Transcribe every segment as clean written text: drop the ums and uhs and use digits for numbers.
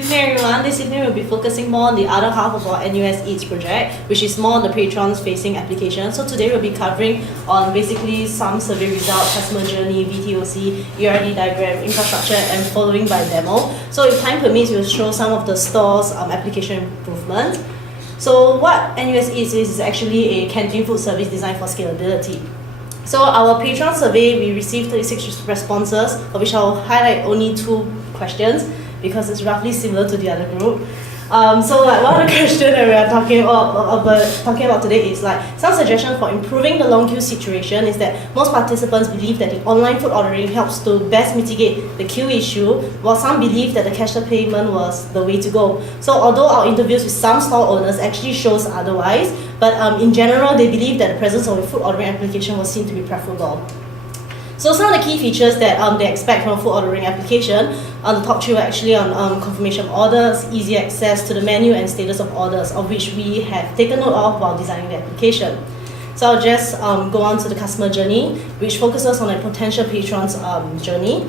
Good evening everyone, this evening we'll be focusing more on the other half of our NUSeats project, which is more on the patrons facing application. So today we'll be covering on basically some survey results, customer journey, VTOC, ERD diagram, infrastructure, and following by demo. So if time permits, we'll show some of the store's application improvement. So what NUSeats is actually a canteen food service designed for scalability. So our patron survey, we received 36 responses, of which I'll highlight only 2 questions because it's roughly similar to the other group. So like one of the questions that we are talking about today is like some suggestion for improving the long queue situation is that most participants believe that the online food ordering helps to best mitigate the queue issue, while some believe that the cashless payment was the way to go. So although our interviews with some stall owners actually shows otherwise, but in general they believe that the presence of a food ordering application was seen to be preferable. So some of the key features that they expect from a food ordering application, on the top 2 are actually on confirmation of orders, easy access to the menu and status of orders, of which we have taken note of while designing the application. So I'll just go on to the customer journey, which focuses on a potential patron's journey.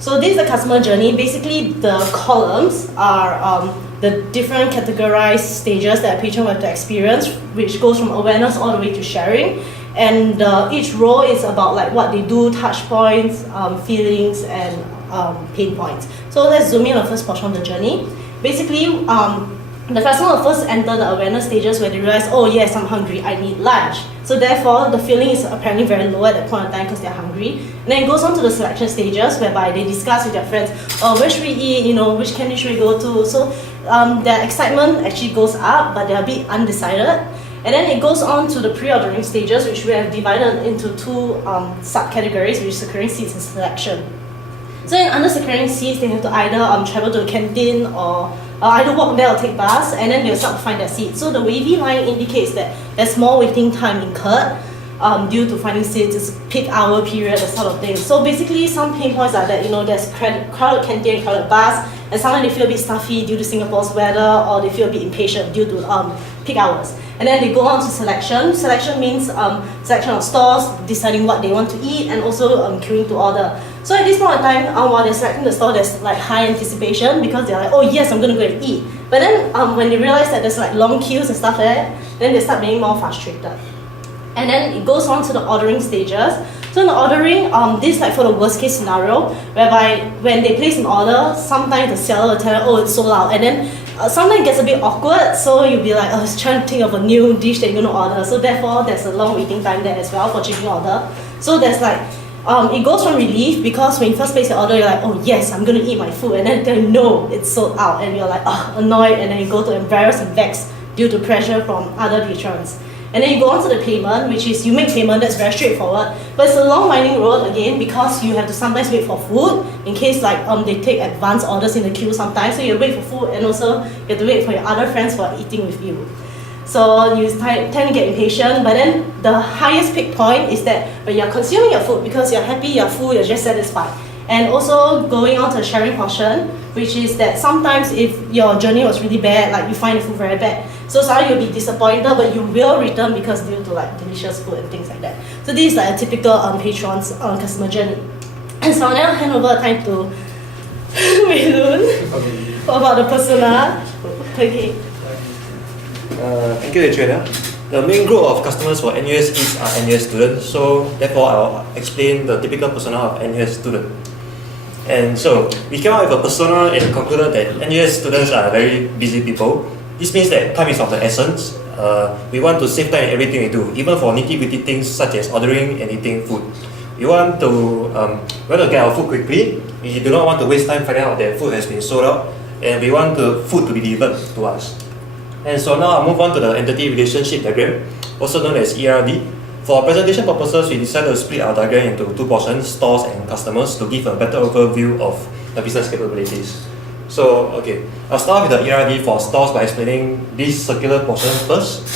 So this is the customer journey. Basically, the columns are the different categorized stages that a patron will have to experience, which goes from awareness all the way to sharing. And each row is about like what they do, touch points, feelings, and pain points. So let's zoom in on the first portion of the journey. Basically, the customer will first enter the awareness stages where they realize, oh yes, I'm hungry, I need lunch. So therefore, the feeling is apparently very low at that point in time because they're hungry. And then it goes on to the selection stages whereby they discuss with their friends, oh, where should we eat, which canteen should we go to? So their excitement actually goes up, but they're a bit undecided. And then it goes on to the pre-ordering stages, which we have divided into 2 subcategories, which is securing seats and selection. So under securing seats, they have to either travel to the canteen or either walk there or take bus, and then they'll start to find their seat. So the wavy line indicates that there's more waiting time incurred due to finding seats, it's peak hour period, that sort of thing. So basically, some pain points are that there's crowded canteen and crowded bus, and sometimes they feel a bit stuffy due to Singapore's weather, or they feel a bit impatient due to peak hours. And then they go on to selection. Selection means selection of stores, deciding what they want to eat, and also queuing to order. So at this point in time, while they're selecting the store, there's like high anticipation because they're like, oh yes, I'm gonna go and eat. But then when they realize that there's like long queues and stuff like that, then they start being more frustrated. And then it goes on to the ordering stages. So in the ordering, this is like for the worst case scenario, whereby when they place an order, sometimes the seller will tell them, oh, it's sold out. And then sometimes it gets a bit awkward, so you'll be like, oh, I was trying to think of a new dish that you're going to order. So therefore, there's a long waiting time there as well for changing order. So there's like, it goes from relief because when you first place your order, you're like, oh yes, I'm going to eat my food. And then they know it's sold out. And you're like, oh, annoyed. And then you go to embarrass and vex due to pressure from other patrons. And then you go on to the payment, which is you make payment, that's very straightforward. But it's a long winding road again because you have to sometimes wait for food in case like they take advance orders in the queue sometimes. So you wait for food and also you have to wait for your other friends who are eating with you. So you tend to get impatient, but then the highest peak point is that when you're consuming your food because you're happy, you're full, you're just satisfied. And also going on to the sharing portion, which is that sometimes if your journey was really bad, like you find the food very bad, so sorry, you'll be disappointed, but you will return because due to like delicious food and things like that. So this is like a typical patron's customer journey. And so now I'll hand over time to Wei Lun about the persona. Okay. Thank you, Adriana. The main group of customers for NUSeats are NUS students, so therefore I'll explain the typical persona of NUS student. And so we came up with a persona and concluded that NUS students are very busy people. This means that time is of the essence. We want to save time in everything we do, even for nitty-gritty things such as ordering and eating food. We want to get our food quickly. We do not want to waste time finding out that food has been sold out, and we want the food to be delivered to us. And so now I'll move on to the entity relationship diagram, also known as ERD. For presentation purposes, we decided to split our diagram into 2 portions, stores and customers, to give a better overview of the business capabilities. So, okay, I'll start with the ERD for stores by explaining this circular portion first.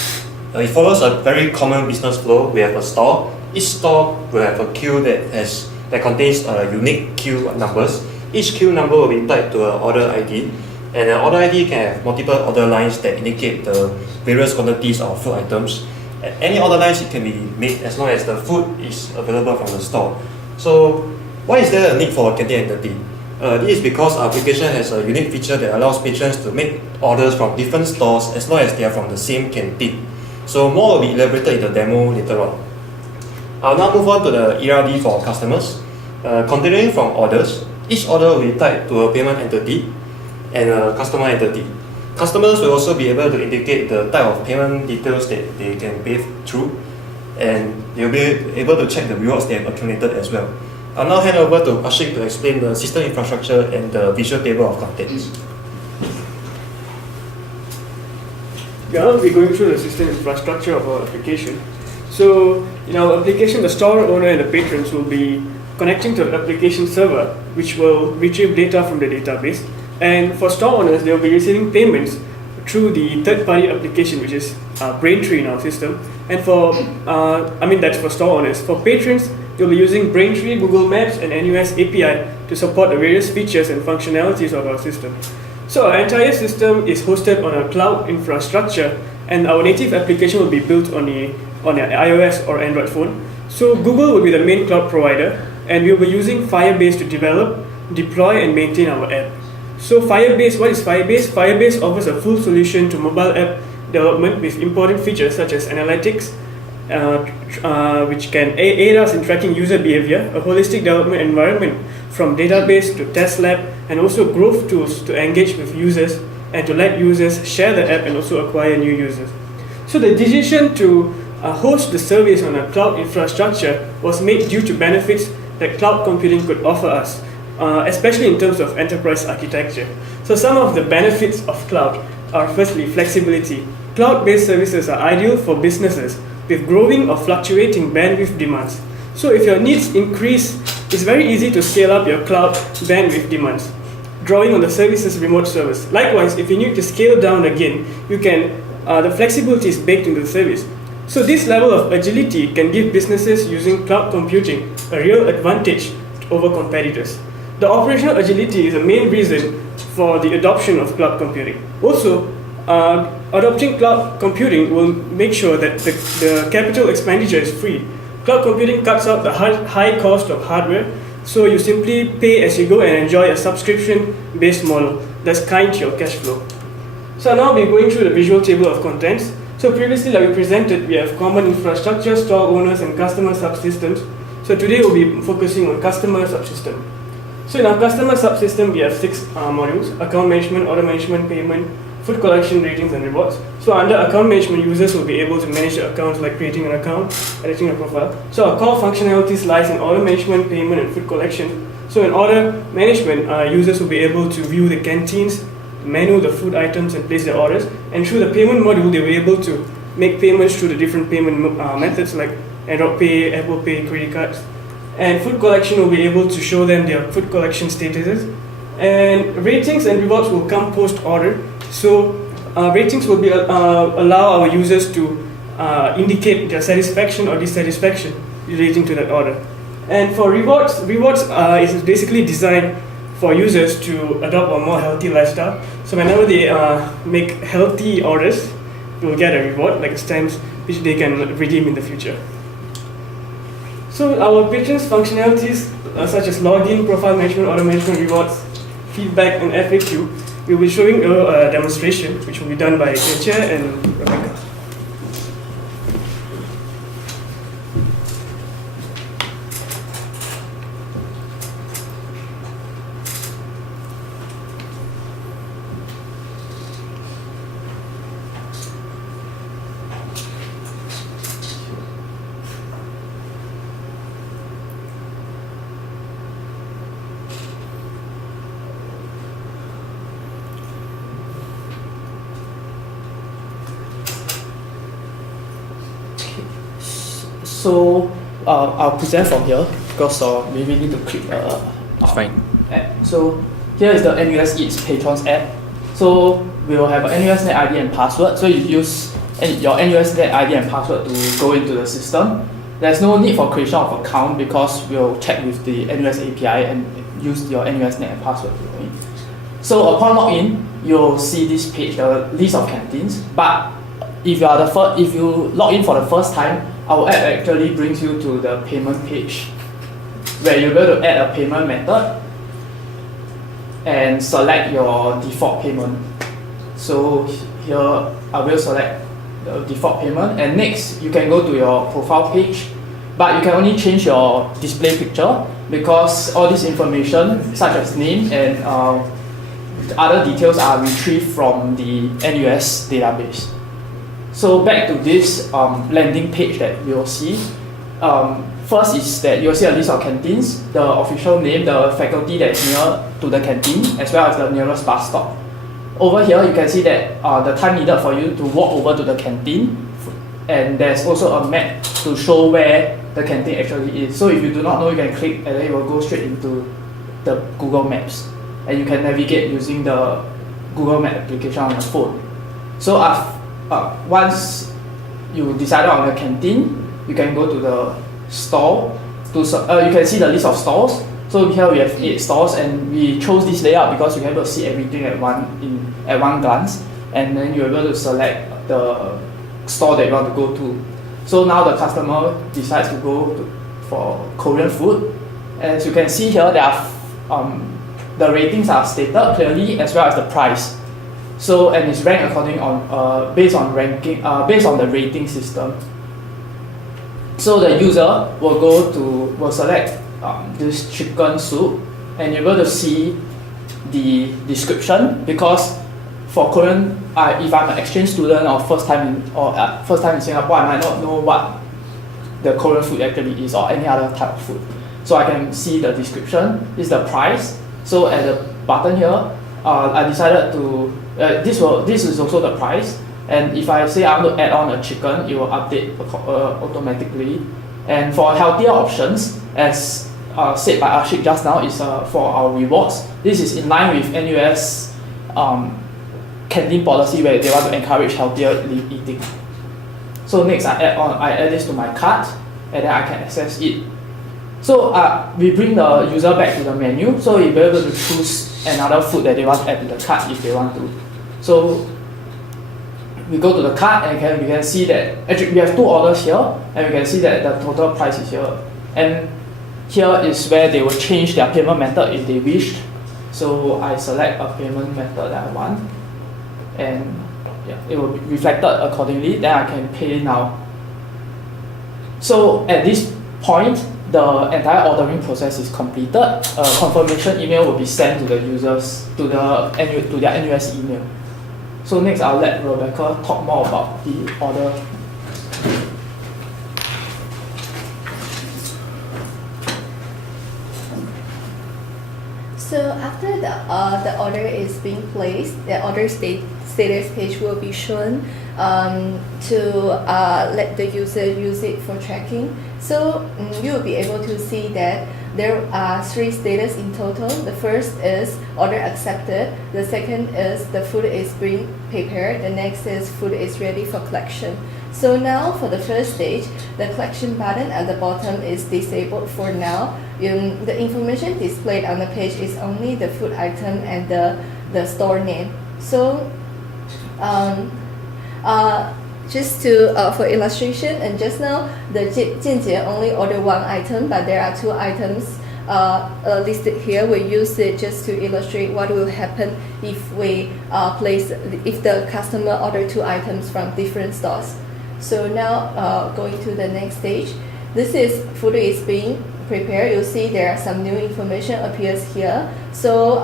It follows a very common business flow. We have a store. Each store will have a queue that contains unique queue numbers. Each queue number will be tied to an order ID. And an order ID can have multiple order lines that indicate the various quantities of food items. Any order lines can be made as long as the food is available from the store. So why is there a need for a canteen entity? This is because our application has a unique feature that allows patrons to make orders from different stores as long as they are from the same canteen. So more will be elaborated in the demo later on. I'll now move on to the ERD for customers. Continuing from orders, each order will be tied to a payment entity and a customer entity. Customers will also be able to indicate the type of payment details that they can pay through, and they'll be able to check the rewards they have accumulated as well. I'll now hand over to Ashik to explain the system infrastructure and the visual table of contents. Yeah, I'll be going through the system infrastructure of our application. So in our application, the store owner and the patrons will be connecting to the application server, which will retrieve data from the database. And for store owners, they will be receiving payments through the third-party application, which is Braintree in our system. And for, that's for store owners. For patrons, you'll be using Braintree, Google Maps, and NUS API to support the various features and functionalities of our system. So our entire system is hosted on a cloud infrastructure, and our native application will be built on an iOS or Android phone. So Google will be the main cloud provider, and we'll be using Firebase to develop, deploy, and maintain our app. So Firebase, what is Firebase? Firebase offers a full solution to mobile app development with important features such as analytics, which can aid us in tracking user behavior, a holistic development environment from database to test lab, and also growth tools to engage with users and to let users share the app and also acquire new users. So the decision to host the service on a cloud infrastructure was made due to benefits that cloud computing could offer us, especially in terms of enterprise architecture. So some of the benefits of cloud are firstly flexibility. Cloud-based services are ideal for businesses with growing or fluctuating bandwidth demands. So if your needs increase, it's very easy to scale up your cloud bandwidth demands, drawing on the service's remote service. Likewise, if you need to scale down again, you can. The flexibility is baked into the service. So this level of agility can give businesses using cloud computing a real advantage over competitors. The operational agility is the main reason for the adoption of cloud computing. Also, adopting cloud computing will make sure that the capital expenditure is free. Cloud computing cuts out the high cost of hardware, so you simply pay as you go and enjoy a subscription-based model that's kind to your cash flow. So now we're going through the visual table of contents. So previously, like we presented, we have common infrastructure, store owners, and customer subsystems. So today we'll be focusing on customer subsystem. So in our customer subsystem, we have 6 modules: account management, order management, payment, food collection, ratings, and rewards. So under account management, users will be able to manage the accounts like creating an account, editing a profile. So our core functionalities lies in order management, payment, and food collection. So in order management, users will be able to view the canteens, menu the food items, and place their orders. And through the payment module, they will be able to make payments through the different payment methods like Android Pay, Apple Pay, credit cards. And food collection will be able to show them their food collection statuses. And ratings and rewards will come post-order. So ratings will be allow our users to indicate their satisfaction or dissatisfaction relating to that order. And for rewards is basically designed for users to adopt a more healthy lifestyle. So whenever they make healthy orders, they will get a reward like stamps, which they can redeem in the future. So our patrons' functionalities such as login, profile management, order management, rewards, feedback, and FAQ, we'll be showing a demonstration which will be done by Kecha and Rebecca. So I'll present from here because we really need to click It's fine. app. So here is the NUSeats Patrons app. So we will have an NUSnet ID and password. So you use your NUSnet ID and password to go into the system. There's no need for creation of account because we'll check with the NUS API and use your NUSnet and password to go in. So upon login, you'll see this page, the list of canteens. But if you log in for the first time, our app actually brings you to the payment page where you're going to add a payment method. and select your default payment. So here I will select the default payment, and next you can go to your profile page, but you can only change your display picture because all this information such as name and other details are retrieved from the NUS database. So back to this landing page that you'll see. First is that you'll see a list of canteens, the official name, the faculty that is near to the canteen, as well as the nearest bus stop. Over here, you can see that the time needed for you to walk over to the canteen, and there's also a map to show where the canteen actually is. So if you do not know, you can click and then it will go straight into the Google Maps, and you can navigate using the Google Map application on your phone. So once you decided on the canteen, you can go to the stall. You can see the list of stalls. So here we have 8 stalls, and we chose this layout because you can able to see everything at one glance, and then you're able to select the store that you want to go to. So now the customer decides to go for Korean food. As you can see here, there are the ratings are stated clearly as well as the price. So and it's ranked based on the rating system. So the user will select this chicken soup, and you're able to see the description because for Korean, if I'm an exchange student or first time in Singapore, I might not know what the Korean food actually is or any other type of food. So I can see the description. This is the price. So at the button here, I decided to this is also the price. And if I say I want to add on a chicken, it will update automatically. And for healthier options, as said by Ashik just now, is for our rewards. This is in line with NUS canteen policy where they want to encourage healthier eating. So next I add this to my cart, and then I can access it. So we bring the user back to the menu, so you'll be able to choose another food that they want to add to the cart if they want to. So we go to the cart, and we can see that actually we have 2 orders here, and we can see that the total price is here. And here is where they will change their payment method if they wish. So I select a payment method that I want, and yeah, it will be reflected accordingly. Then I can pay now. So at this point, the entire ordering process is completed. A confirmation email will be sent to the users to their NUS email. So next, I'll let Rebecca talk more about the order. So after the order is being placed, the order status page will be shown to let the user use it for tracking. So you will be able to see that there are 3 status in total. The first is order accepted. The second is the food is being prepared. The next is food is ready for collection. So now for the first stage, the collection button at the bottom is disabled for now. The information displayed on the page is only the food item and the store name. So just for illustration, and just now the Jianjie only ordered 1 item, but there are 2 items listed here. We use it just to illustrate what will happen if if the customer order 2 items from different stores. So now going to the next stage, this is food is being prepared. You'll see there are some new information appears here. So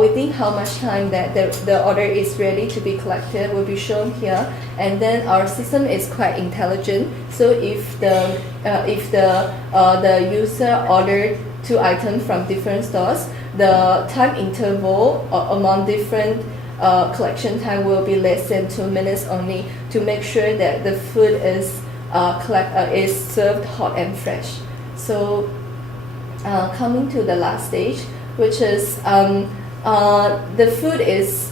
within how much time that the order is ready to be collected will be shown here. And then our system is quite intelligent. So if the user ordered 2 items from different stores, the time interval among different collection time will be less than 2 minutes only, to make sure that the food is served hot and fresh. So coming to the last stage, which is the food is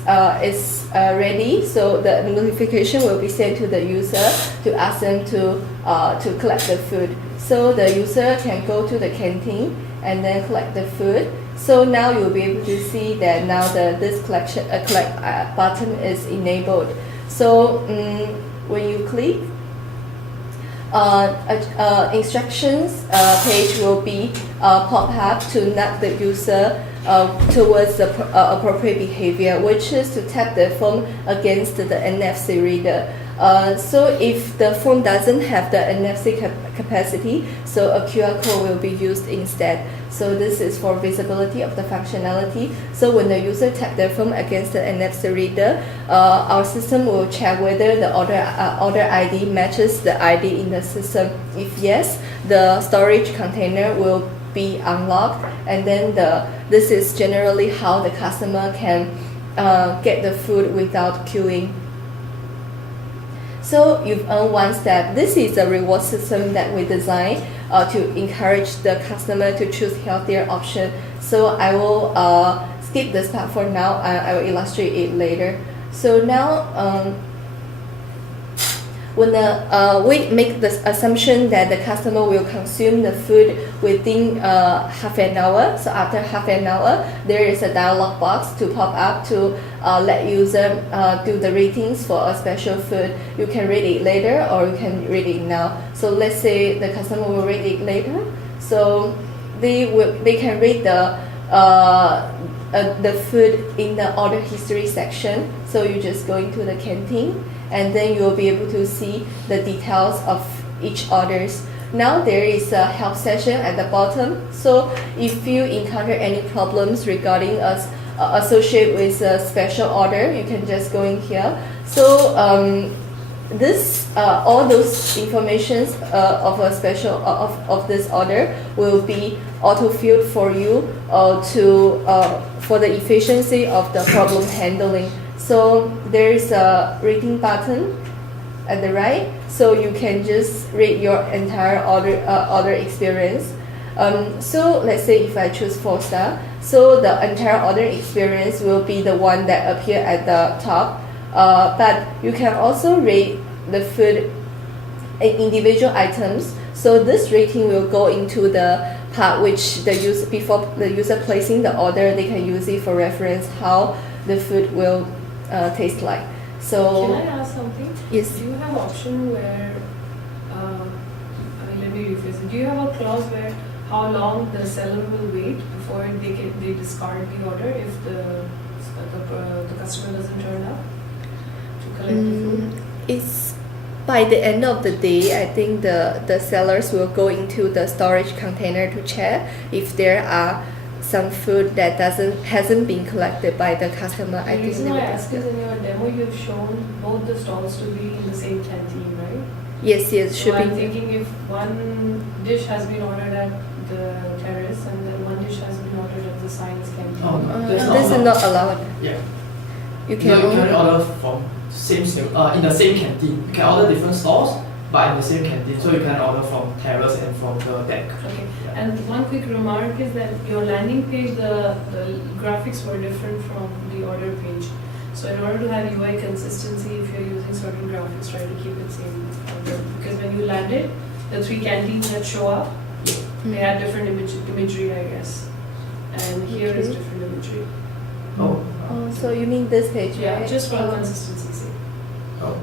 ready, so the notification will be sent to the user to ask them to collect the food. So the user can go to the canteen and then collect the food. So now you'll be able to see that now this collection collect button is enabled. So when you click, instructions page will be pop up to nudge the user towards the appropriate behavior, which is to tap the phone against the NFC reader. So if the phone doesn't have the NFC capacity, so a QR code will be used instead. So this is for visibility of the functionality. So when the user tap their phone against the NFC reader, our system will check whether the order ID matches the ID in the system. If yes, the storage container will be unlocked, and then this is generally how the customer can get the food without queuing. So you've earned one step. This is a reward system that we designed to encourage the customer to choose healthier option. So I will skip this part for now. I will illustrate it later. So now, when we make the assumption that the customer will consume the food within half an hour. So after half an hour, there is a dialog box to pop up to let user do the ratings for a special food. You can read it later or you can read it now. So let's say the customer will read it later. So they can read the food in the order history section. So you just go into the canteen, and then you will be able to see the details of each orders. Now there is a help session at the bottom. So if you encounter any problems regarding associated with a special order, you can just go in here. So all those informations of a special of this order will be auto-filled for you for the efficiency of the problem handling. So there is a rating button at the right, so you can just rate your entire order experience. So let's say if I choose 4-star, so the entire order experience will be the one that appear at the top. But you can also rate the food in individual items. So this rating will go into the part which the user, before the user placing the order, they can use it for reference how the food will taste like. So can I ask something? Yes. Do you have an option where, let me rephrase it. Do you have a clause where how long the seller will wait before they discard the order if the customer doesn't turn up to collect the food? It's by the end of the day, I think the sellers will go into the storage container to check if there are some food that hasn't been collected by the customer. The reason why I ask is in your demo you've shown both the stalls to be in the same canteen, right? Yes, So should I'm be. thinking if one dish has been ordered at the terrace and then one dish has been ordered at the science canteen. This is not allowed. Yeah. You You can can only order from in the same canteen. You can order different stalls, but in the same canteen. So you can order from terrace and from the deck. Okay. Yeah. And one quick remark is that your landing page, the graphics were different from the order page. So in order to have UI consistency, if you're using certain graphics, try to keep it same. Because when you landed, the 3 canteens that show up, they had different imagery, I guess. And here is Okay. different imagery. Oh. Oh, so you mean this page, Yeah, right? just for consistency's sake. Oh.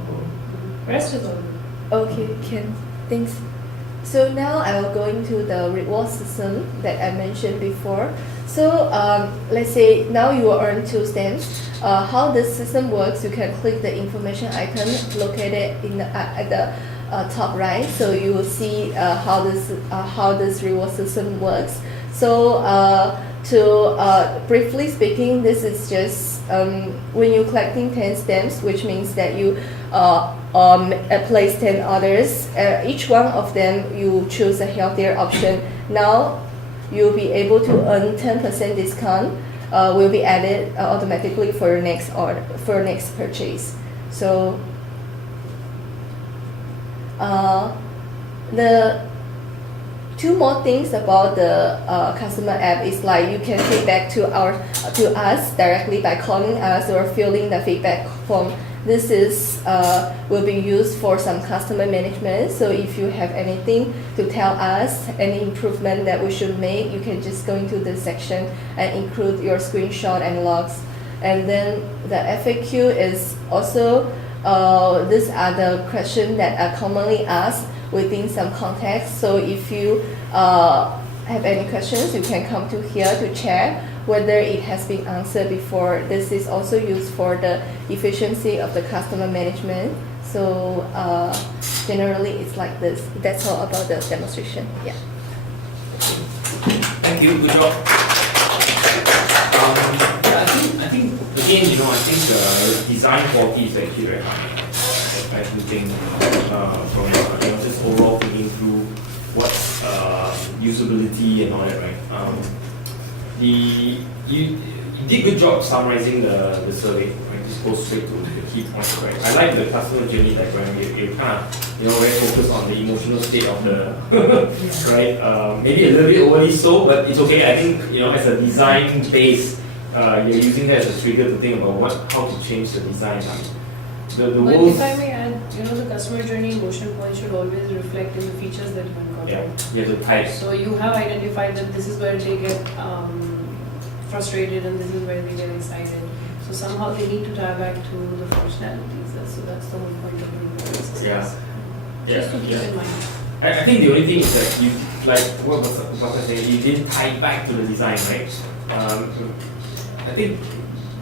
Rest is all good. Okay, Ken. Thanks. So now I will go into the reward system that I mentioned before. So let's say now you will earn 2 stamps. How this system works, you can click the information icon located at the top right. So you will see how this reward system works. So briefly speaking, this is just when you're collecting 10 stamps, which means that you place 10 orders. Each one of them you choose a healthier option. Now you'll be able to earn 10% discount. Will be added automatically for your next order, for your next purchase. So the 2 more things about the customer app is like you can feedback to us directly by calling us or filling the feedback form. This is will be used for some customer management. So if you have anything to tell us, any improvement that we should make, you can just go into this section and include your screenshot and logs. And then the FAQ is also these are the questions that are commonly asked within some context. So if you have any questions, you can come to here to chat, whether it has been answered before. This is also used for the efficiency of the customer management. So generally it's like this. That's all about the demonstration. Yeah. Thank you, good job. Yeah, I think again, I think the design quality is actually very high. I do think from just overall thinking through what's usability and all that, right? You did a good job summarizing the survey. Right? Just go straight to the key points, right? I like the customer journey diagram. You kind of very focused on the emotional state of the right. Maybe a little bit overly so, but it's okay. I think as a design base, you're using that as a trigger to think about how to change the design. But if I may add, the customer journey motion point should always reflect in the features that you incorporate. Yeah, you have to type. So you have identified that this is where they get frustrated and this is where they get excited. So somehow they need to tie back to the functionalities. So that's the whole point of doing the exercise. Yeah. Just to keep in mind. I think the only thing is that you what I saying, you didn't tie it back to the design, right? I think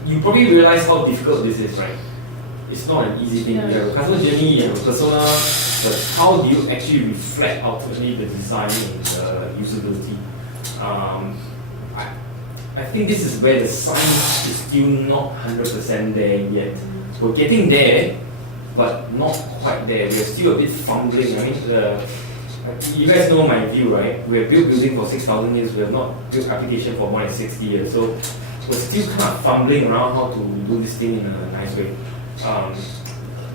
you probably realize how difficult this is, right? It's not an easy thing. Yeah. You have a customer journey, you have a persona, but how do you actually reflect ultimately the design and the usability? I think this is where the science is still not 100% there yet. We're getting there, but not quite there. We're still a bit fumbling. I mean, you guys know my view, right? We have built building for 6,000 years. We have not built application for more than 60 years. So we're still kind of fumbling around how to do this thing in a nice way.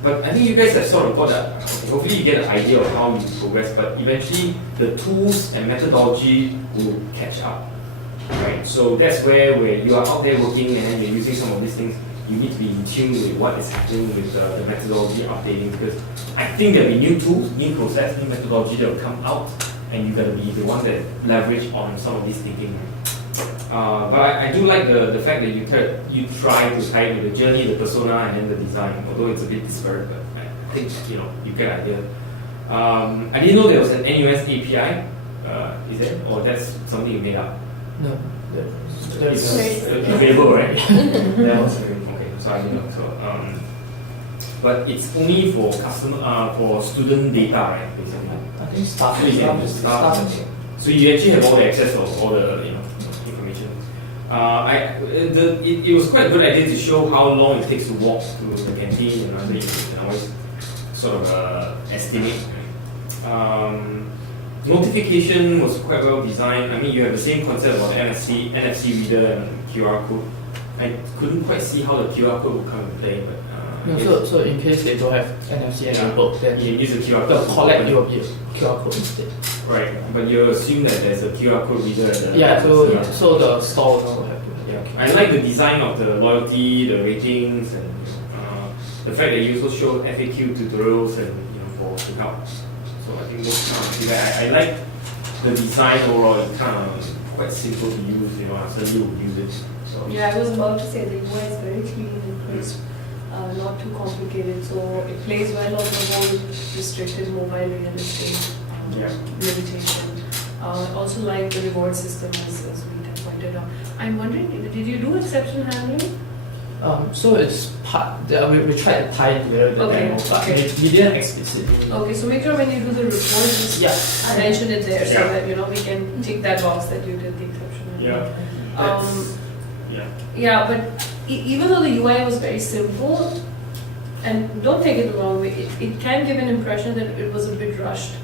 But I think you guys have sort of got that. Hopefully you get an idea of how you progress, but eventually the tools and methodology will catch up, right? So that's where you are out there working and you're using some of these things. You need to be in tune with what is happening with the methodology updating, because I think there'll be new tools, new process, new methodology that will come out, and you got to be the one that leverage on some of this thinking. But I do like the fact that you try to tie it with the journey, the persona, and then the design. Although it's a bit disparate, but I think you get an idea. I didn't know there was an NUS API. Is it, or that's something you made up? No, It's available, right? That was okay. So I didn't know. So, but it's only for for student data, right? Basically. I think staff. So you actually have all the access to all the information. It was quite a good idea to show how long it takes to walk to the canteen, and you can always sort of estimate. Notification was quite well designed. I mean, you have the same concept about the NFC reader and QR code. I couldn't quite see how the QR code would come into play, but so in case they don't have NFC enabled, then you use a QR the code. collect your QR code instead. Right, but you assume that there's a QR code reader at the so the store will have to have. Yeah, I like the design of the loyalty, the ratings, and the fact that you also show FAQ tutorials and to help. So I think those kind of feedback. I like the design overall. It's kind of quite simple to use. Certainly will use it. So Yeah, I was about to say the UI is very clean and crisp, not too complicated. So it plays well on the whole restricted mobile real estate limitation. Also like the reward system as we have pointed out. I'm wondering, did you do exception handling? So it's part. We tried to tie it together with the demo, but we didn't explicitly. Okay, so make sure when you do the report, just mention it there so that we can tick that box that you did the exception handling. Yeah, but even though the UI was very simple, and don't take it the wrong way, it can give an impression that it was a bit rushed,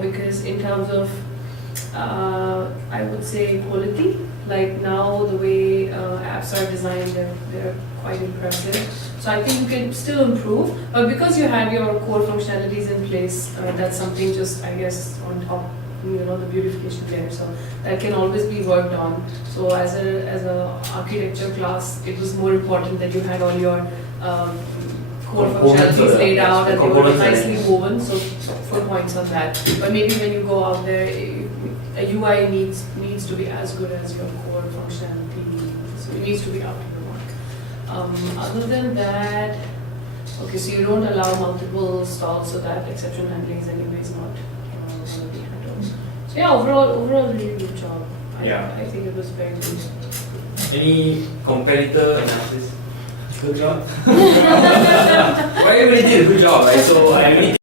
because in terms of, I would say, quality, like now the way apps are designed, they're quite impressive. So I think you can still improve, but because you had your core functionalities in place, that's something just, I guess, on top, the beautification layer. So that can always be worked on. So as a architecture class, it was more important that you had all your core functionalities laid out and they were nicely woven. So full points on that. But maybe when you go out there, a UI needs to be as good as your core functionality. So it needs to be up to the mark. Other than that, okay, so you don't allow multiple stalls, so that exception handling is anyways not going to be handled. So yeah, overall really good job. I think it was very good. Any competitor analysis? Good job. Well, everybody did a good job, right? So I really